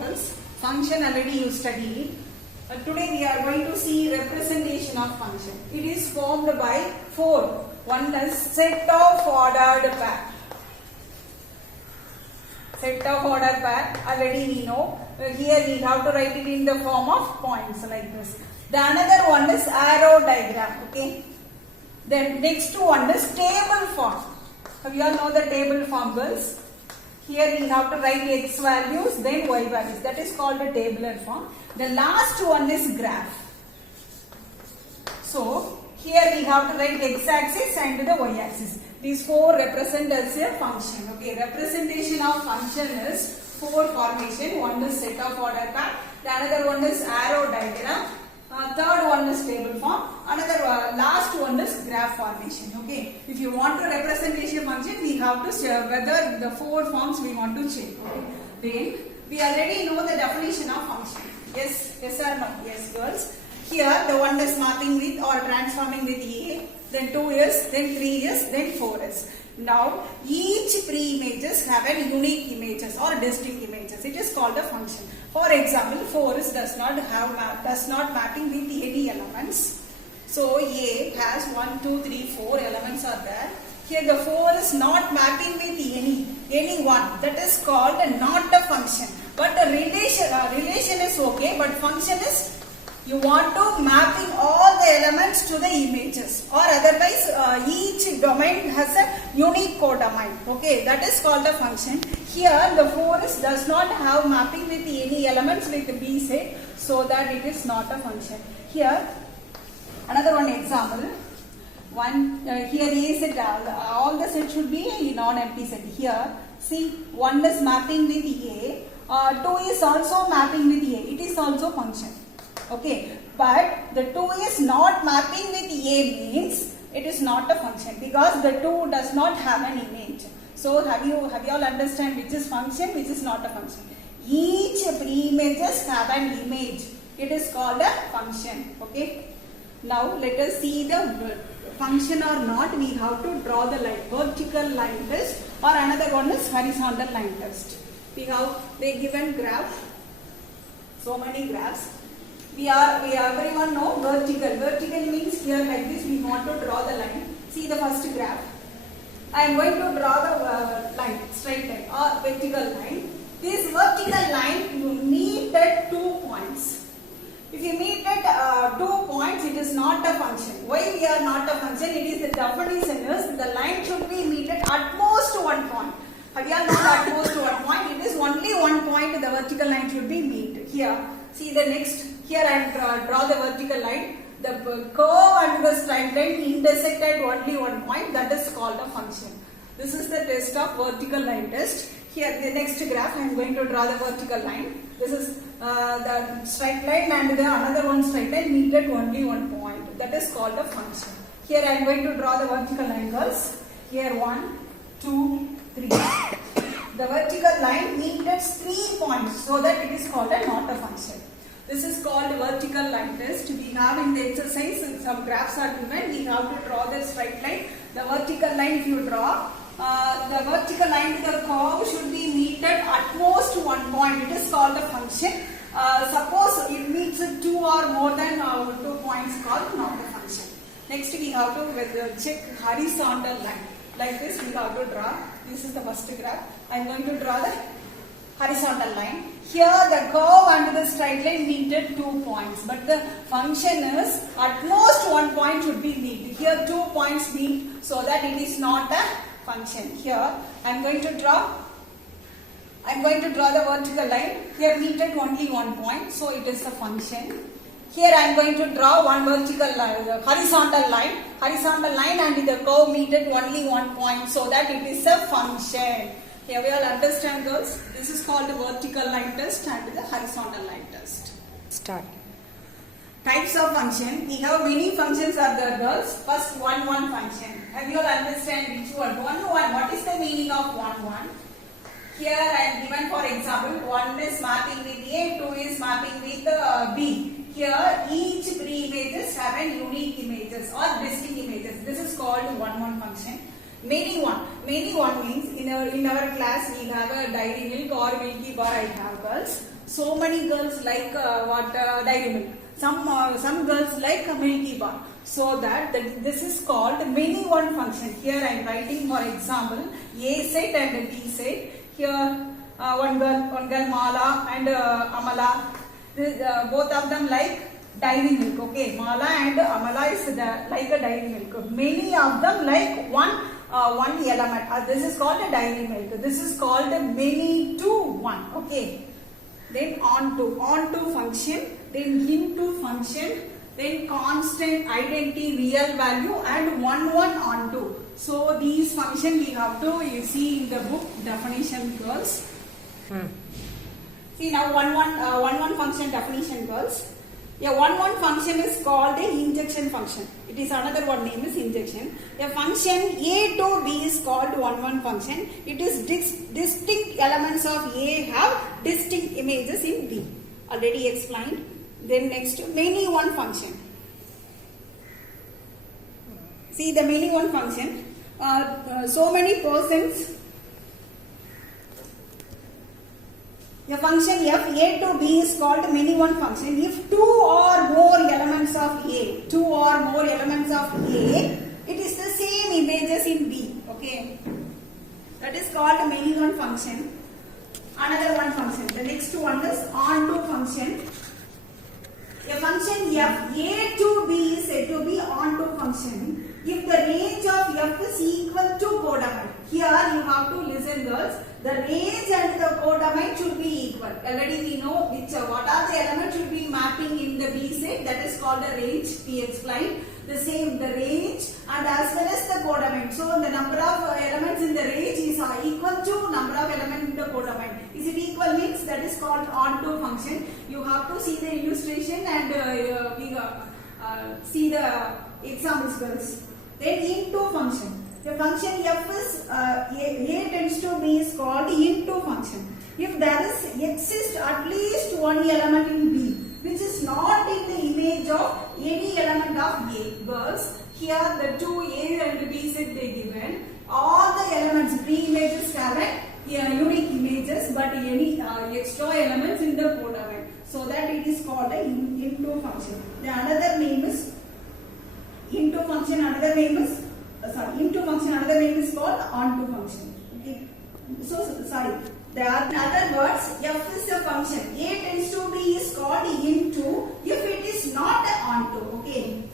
Girls, function already you studied. Today we are going to see representation of function. It is formed by four. One is set of ordered pair. Set of ordered pair already we know. Here we have to write it in the form of points like this. The another one is arrow diagram. Okay. Then next one is table form. You all know the table form, girls. Here we have to write x values, then y values. That is called a tabular form. The last one is graph. So here we have to write x axis and the y axis. These four represent as a function. Okay, representation of function is four formation. One is set of order pair. The another one is arrow diagram. Third one is table form. Another last one is graph formation. Okay. If you want to representation function, we have to say whether the four forms we want to check. Okay. Then we already know the definition of function. Yes, yes or no? Yes, girls. Here the one is mapping with or transforming with A. Then 2 is, then 3 is, then 4 is. Now each pre-images have an unique images or distinct images. It is called a function. For example, 4 is does not mapping with any elements. So A has 1, 2, 3, 4 elements are there. Here the 4 is not mapping with any one. That is called not a function. But the relation is okay. But function is you want to mapping all the elements to the images, or otherwise each domain has a unique codomain. Okay, that is called a function. Here the 4 is does not have mapping with any elements with B set, so that it is not a function. Here another one example. Here A set, all the set should be a non-empty set. Here see 1 is mapping with A, 2 is also mapping with A. It is also function. Okay, but the 2 is not mapping with A means it is not a function because the 2 does not have an image. So have you all understand which is function, which is not a function? Each pre-images have an image. It is called a function. Okay. Now let us see the function or not. We have to draw the line, vertical line test, or another one is horizontal line test. They given graph. So many graphs. We everyone know vertical. Vertical means here like this we want to draw the line. See the first graph. I am going to draw the line, straight line or vertical line. This vertical line you meet at 2 points. If you meet at 2 points, it is not a function. Why we are not a function? It is the definition is the line should be meet at most 1 point. Have you all known at most 1 point? It is only 1 point the vertical line should be meet. Here, see the next. Here I draw the vertical line. The curve and the straight line intersect at only 1 point. That is called a function. This is the test of vertical line test. Here the next graph I am going to draw the vertical line. This is the straight line and the another one straight line meet at only 1 point. That is called a function. Here I am going to draw the vertical line, girls. Here 1, 2, 3. The vertical line meet at 3 points, so that it is called a not a function. This is called vertical line test. We have in the exercise some graphs are given. We have to draw the straight line. The vertical line if you draw, the vertical line to the curve should be meted at most 1 point. It is called a function. Suppose it meets 2 or more than 2 points called not a function. Next we have to check horizontal line. Like this we have to draw. This is the first graph. I am going to draw the horizontal line. Here the curve and the straight line meet at 2 points, but the function is at most 1 point should be meet. Here 2 points meet, so that it is not a function. Here I am going to draw the vertical line. Here meet at only 1 point, so it is a function. Here I am going to draw one vertical line, the horizontal line and the curve meet at only 1 point, so that it is a function. Here we all understand, girls. This is called the vertical line test and the horizontal line test. Start. Types of function. We have many functions are there, girls. First 1, 1 function. Have you all understand which one? 1, 1. What is the meaning of 1, 1? Here I am given for example 1 is mapping with A, 2 is mapping with B. Here each pre-images have an unique images or distinct images. This is called 1, 1 function. Many one means in our class we have a dairy milk or Milky Bar. I have girls. So many girls like dairy milk. Some girls like Milky Bar. So that this is called many one function. Here I am writing for example A set and B set. Here one girl Mala and Amala. Both of them like dairy milk. Okay, Mala and Amala is like a dairy milk. Many of them like one element. This is called a dairy milk. This is called a many to one. Okay. Then on to function. Then into function. Then constant, identity, real value, and one onto. So these function we have to see in the book definition, girls. See now one function definition, girls. A one function is called a injection function. It is another one name is injection. A function A to B is called one function. It is distinct elements of A have distinct images in B. Already explained. Then next many one function. See the many one function. So many persons. A function f A to B is called many one function. If two or more elements of A, it is the same images in B. Okay, that is called many one function. Another one function. The next one is onto function. A function f A to B is said to be onto function if the range of f is equal to codomain. Here you have to listen, girls. The range and the codomain should be equal. Already we know what are the elements should be mapping in the B set. That is called a range. We explained the same, the range and as well as the codomain. So the number of elements in the range is equal to number of elements in the codomain. Is it equal means that is called onto function. You have to see the illustration and see the examples, girls. Then into function. The function f is A tends to B is called into function. If there exists at least one element in B which is not in the image of any element of A, girls, here the two A and B set they given. All the elements, B images have unique images, but any extra elements in the codomain. So that it is called a into function. The another name is into function. Another name is into function. Another name is called onto function. Okay. So sorry. There are other words. F is a function. A tends to B is called into if it is not onto. Okay.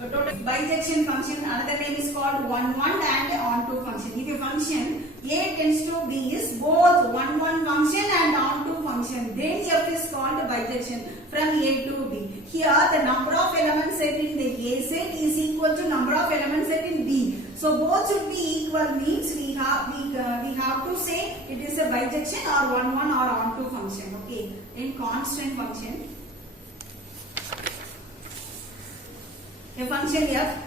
Total bijection function. Another name is called one and onto function. If a function A tends to B is both one function and onto function, then F is called bijection from A to B. Here the number of elements set in the A set is equal to number of elements set in B. So both should be equal means we have to say it is a bijection or one or onto function. Okay. In constant function. A function f,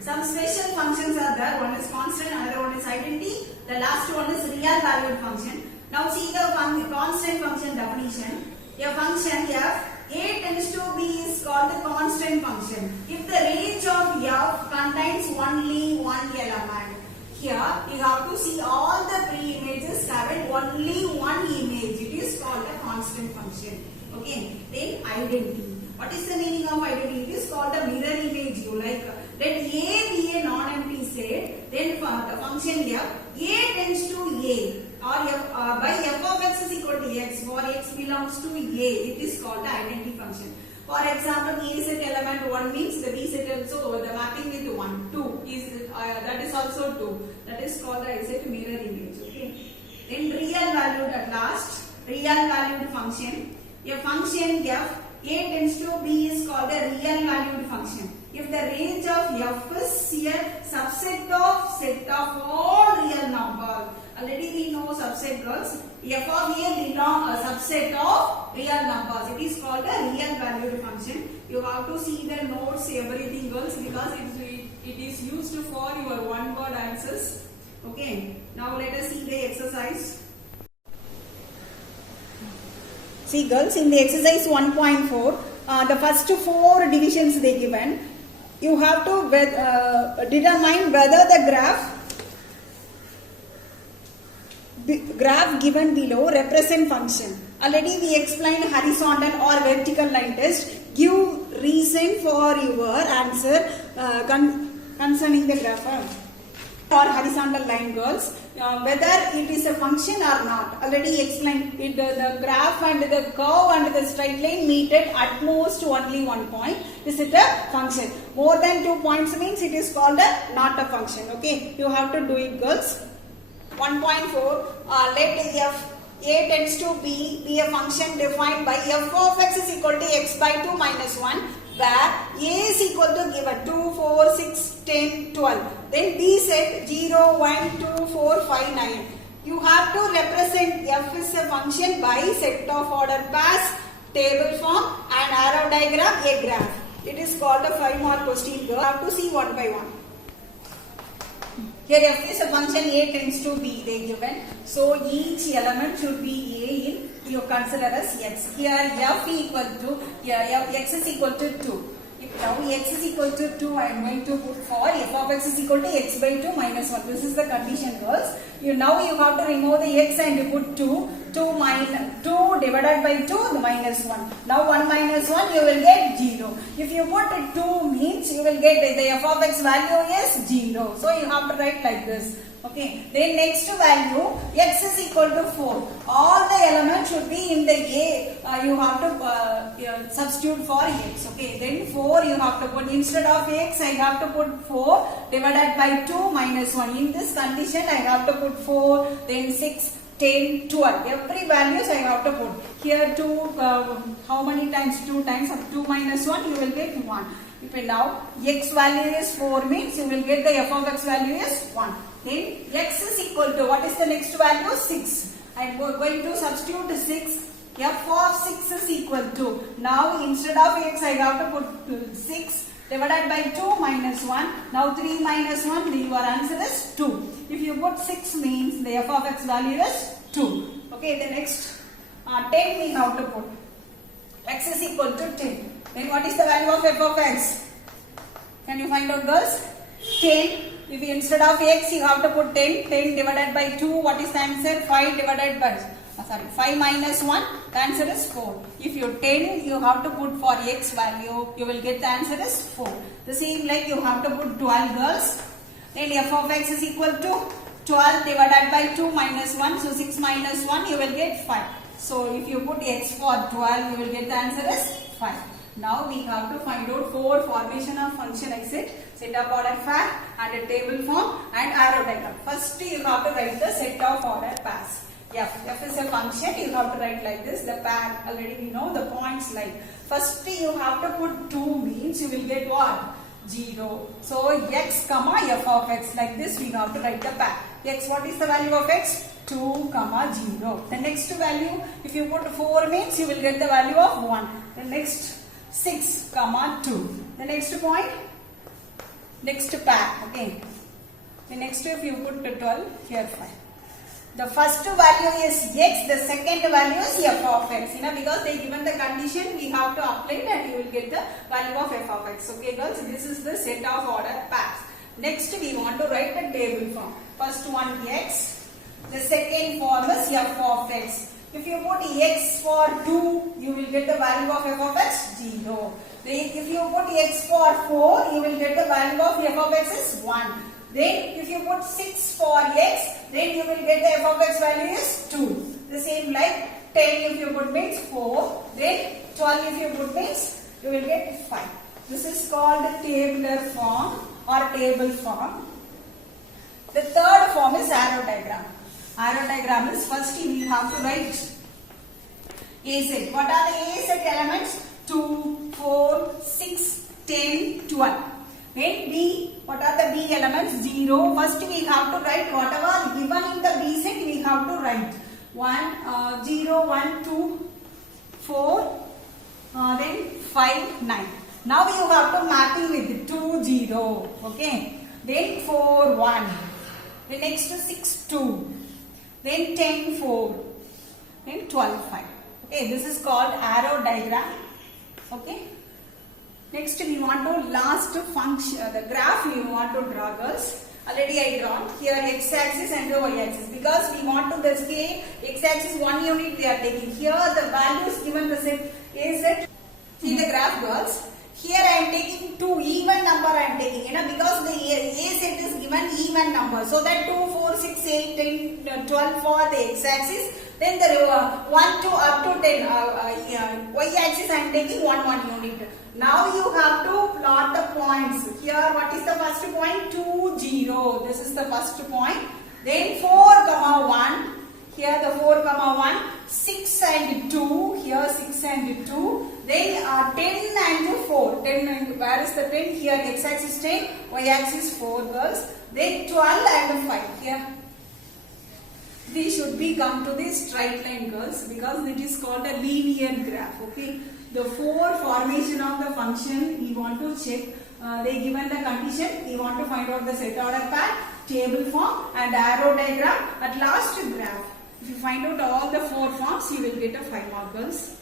some special functions are there. One is constant, another one is identity. The last one is real valued function. Now see the constant function definition. A function f A tends to B is called the constant function if the range of f contains only one element. Here you have to see all the three images have only one image. It is called a constant function. Okay. Then identity. What is the meaning of identity? It is called a mirror image. You like let A be a non-empty set. Then the function f A tends to A or f, by f of x is equal to x. For x belongs to A, it is called the identity function. For example, A set element 1 means the B set also the mapping with 1. 2 is that is also 2. That is called the I set mirror image. Okay. Then real valued at last. Real valued function. A function f A tends to B is called a real valued function. If the range of f is a subset of set of all real numbers. Already we know subset, girls. F of A belong a subset of real numbers. It is called a real valued function. You have to see the notes, everything, girls, because it is used for your one word answers. Okay. Now let us see the exercise. See, girls, in the exercise 1.4, the first 4 divisions they given. you have to determine whether the graph given below represent function. Already we explained horizontal or vertical line test. Give reason for your answer concerning the graph or horizontal line, girls. Whether it is a function or not. Already explained it, the graph and the curve and the straight line meet at most only 1 point. Is it a function? More than 2 points means it is called a not a function. Okay, you have to do it, girls. 1.4. Let f a tends to b be a function defined by f of x is equal to x by 2 minus 1, where a is equal to given 2, 4, 6, 10, 12. Then b set 0, 1, 2, 4, 5, 9. You have to represent f is a function by set of order pairs, table form and arrow diagram, a graph. It is called a 5-mark question. You have to see one by one. Here f is a function, a tends to b, they given. So each element should be a in, you consider as x. Here f equal to, x is equal to 2. If now x is equal to 2, I am going to put for f of x is equal to x by 2 minus 1. This is the condition, girls. Now you have to remove the x and you put 2. 2 divided by 2 minus 1. Now 1 minus 1 you will get 0. If you put 2 means you will get the f of x value is 0. So you have to write like this. Okay. Then next value x is equal to 4. All the elements should be in the a. You have to substitute for x. Okay. Then 4 you have to put, instead of x I have to put 4 divided by 2 minus 1. In this condition I have to put 4, then 6, 10, 12. Every values I have to put. Here 2, how many times? 2 times. 2 minus 1 you will get 1. If now x value is 4 means you will get the f of x value is 1. Then x is equal to, what is the next value? 6. I am going to substitute 6. F of 6 is equal to, now instead of x I have to put 6 divided by 2 minus 1. Now 3 minus 1, your answer is 2. If you put 6 means the f of x value is 2. Okay, the next 10 we have to put. X is equal to 10. Then what is the value of f of x? Can you find out, girls? 10. If you, instead of x you have to put 10. 10 divided by 2, what is the answer? 5 divided by 5 minus 1, the answer is 4. If you 10 you have to put for x value, you will get the answer is 4. The same like you have to put 12, girls. Then f of x is equal to 12 divided by 2 minus 1. So 6 minus 1 you will get 5. So if you put x for 12 you will get the answer is 5. Now we have to find out 4 formation of function. I said set of order pair and a table form and arrow diagram. First you have to write the set of order pairs. F is a function, you have to write like this. The pair, already we know the points like. First you have to put 2 means you will get what? 0. So x comma f of x, like this we have to write the pair. X, what is the value of x? 2 comma 0. The next value, if you put 4 means you will get the value of 1. The next 6 comma 2. The next point, next pair. Okay. The next, if you put 12, here 5. The first value is x, the second value is f of x. Because they given the condition, we have to apply it and you will get the value of f of x. Okay, girls, this is the set of order pairs. Next, we want to write the table form. First one x, the second form is f of x. If you put x for 2, you will get the value of f of x 0. If you put x for 4, you will get the value of f of x is 1. Then if you put 6 for x, then you will get the f of x value is 2. The same like 10 if you put means 4. Then 12 if you put means you will get 5. This is called tabular form or table form. The third form is arrow diagram. Arrow diagram is first we have to write A set. What are the A set elements? 2, 4, 6, 10, 12. Then B, what are the B elements? 0. First we have to write whatever given in the B set we have to write. 1, 0, 1, 2, 4, then 5, 9. Now you have to mapping with 2, 0. Okay. Then 4, 1. Then next 6, 2. Then 10, 4. Then 12, 5. Okay. This is called arrow diagram. Okay. Next we want to last function, the graph we want to draw, girls. Already I drawn here x-axis and the y-axis, because we want to display x-axis 1 unit we are taking. Here the values given the set A set. See the graph, girls. Here I am taking 2 even number I am taking, because the A set is given even number. So that 2, 4, 6, 8, 10, 12 for the x-axis. Then the 1 to up to 10 y-axis I am taking 1 unit. Now you have to plot the points. Here what is the first point? 2, 0. This is the first point. Then 4, 1. Here the 4, 1. 6 and 2. Here 6 and 2. Then 10 and 4. 10 and where is the 10? Here x-axis 10, y-axis 4, girls. Then 12 and 5. Here. They should be come to the straight line, girls, because it is called a linear graph. Okay. The 4 formation of the function we want to check. They given the condition. We want to find out the set order path, table form and arrow diagram. At last graph. If you find out all the 4 forms, you will get a 5 mark, girls.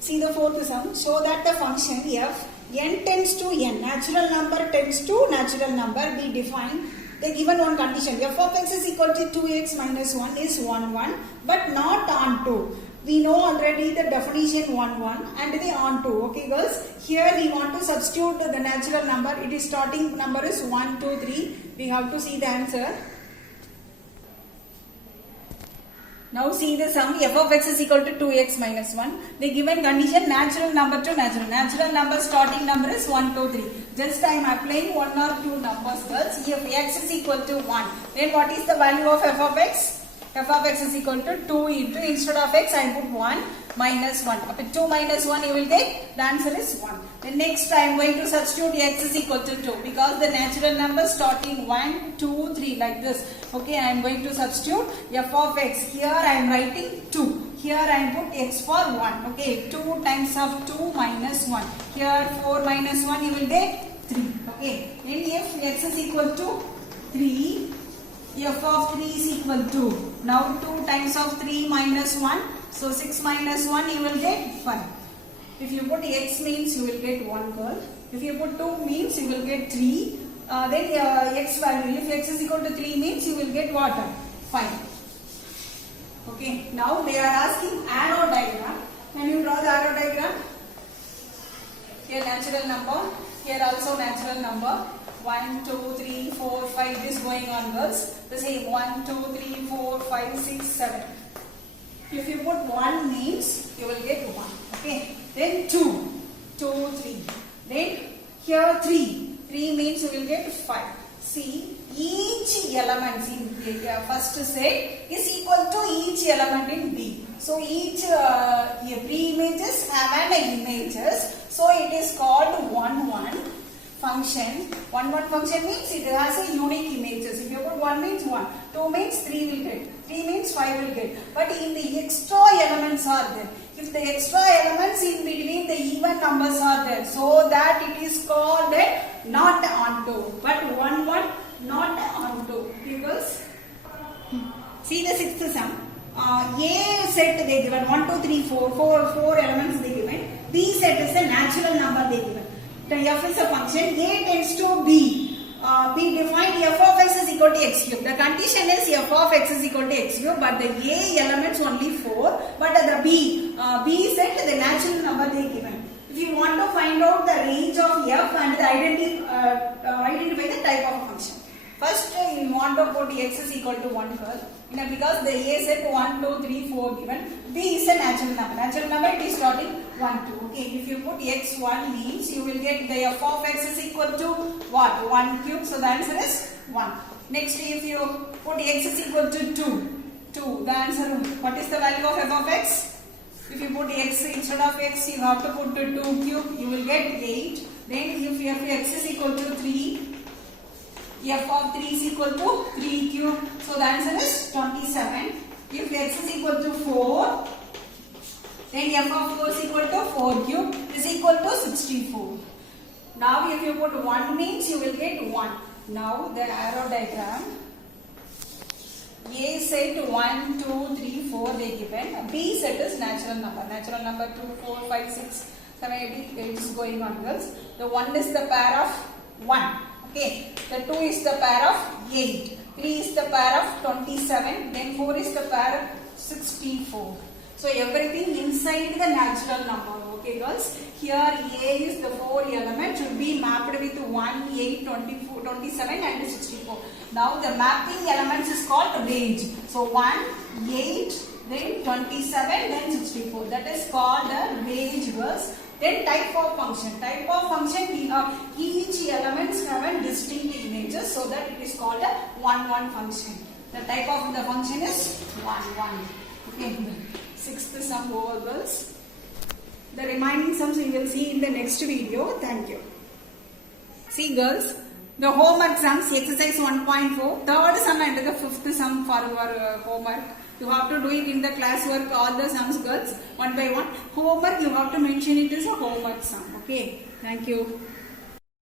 See the fourth sum. Show that the function f n tends to n, natural number tends to natural number, be defined. They given one condition, f of x is equal to 2x minus 1 is 1, 1, but not on 2. We know already the definition 1, 1 and the on 2. Okay, girls. Here we want to substitute the natural number. It is starting number is 1, 2, 3. We have to see the answer. Now see the sum, f of x is equal to 2x minus 1. The given condition natural number to natural. Natural number starting number is 1, 2, 3. Just I am applying 1 or 2 numbers, girls. If x is equal to 1, then what is the value of f of x? F of x is equal to 2 into, instead of x I put 1 minus 1. Up to 2 minus 1 you will get, the answer is 1. Then next I am going to substitute x is equal to 2, because the natural number starting 1, 2, 3 like this. Okay, I am going to substitute f of x. Here I am writing 2. Here I am put x for 1. Okay, 2 times of 2 minus 1. Here 4 minus 1 you will get 3. Okay, then if x is equal to 3, f of 3 is equal to, now 2 times of 3 minus 1, so 6 minus 1 you will get 5. If you put x means you will get 1, girl. If you put 2 means you will get 3. Then x value, if x is equal to 3 means you will get what? 5. Okay, now they are asking arrow diagram. Can you draw the arrow diagram? Here natural number, here also natural number. 1, 2, 3, 4, 5, it is going on, girls. The same 1, 2, 3, 4, 5, 6, 7. If you put 1 means you will get 1. Okay. Then 2, 2, 3. Then here 3. 3 means you will get 5. See, each element in the first set is equal to each element in B. So each every images have an images. So it is called 1, 1. Function. 1, 1 function means it has a unique images. If you put 1 means 1, 2 means 3 will get, 3 means 5 will get. But in the extra elements are there. If the extra elements in between the even numbers are there, so that it is called not onto. But 1, 1 not onto. Because see the sixth sum. A set they given 1, 2, 3, 4. 4 elements they given. B set is a natural number they given. F is a function, A tends to B. We defined f of x is equal to x cube. The condition is f of x is equal to x cube, but the A elements only 4. But the B set the natural number they given. If you want to find out the range of f and the identify the type of function. First you want to put x is equal to 1, girl. Because the A set 1, 2, 3, 4 given. B is a natural number. Natural number it is starting 1, 2. Okay, if you put x1 means you will get the f of x is equal to what? 1 cube. So the answer is 1. Next, if you put x is equal to 2. The answer, what is the value of f of x? If you put x instead of x, you have to put 2 cube. You will get 8. Then if x is equal to 3. F of 3 is equal to 3 cube. So the answer is 27. If x is equal to 4, then f of 4 is equal to 4 cube is equal to 64. Now if you put 1 means you will get 1. Now the arrow diagram. A set 1, 2, 3, 4 they given. B set is natural number. Natural number 2, 4, 5, 6, 7, 8, 8 is going on, girls. The 1 is the pair of 1. Okay. The 2 is the pair of 8. 3 is the pair of 27. Then 4 is the pair of 64. So everything inside the natural number. Okay, girls. Here A is the 4 element should be mapped with 1, 8, 24, 27 and 64. Now the mapping elements is called range. So 1, 8, then 27, then 64. That is called the range, girls. Then type of function. Type of function, we have each elements have a distinct images, so that it is called a 1, 1 function. The type of the function is 1, 1. Okay. Sixth sum over, girls. The remaining sums you will see in the next video. Thank you. See, girls, the homework sums, exercise 1.4, third sum and the fifth sum for your homework. You have to do it in the classwork, all the sums, girls, one by one. Homework, you have to mention it as a homework sum. Okay. Thank you.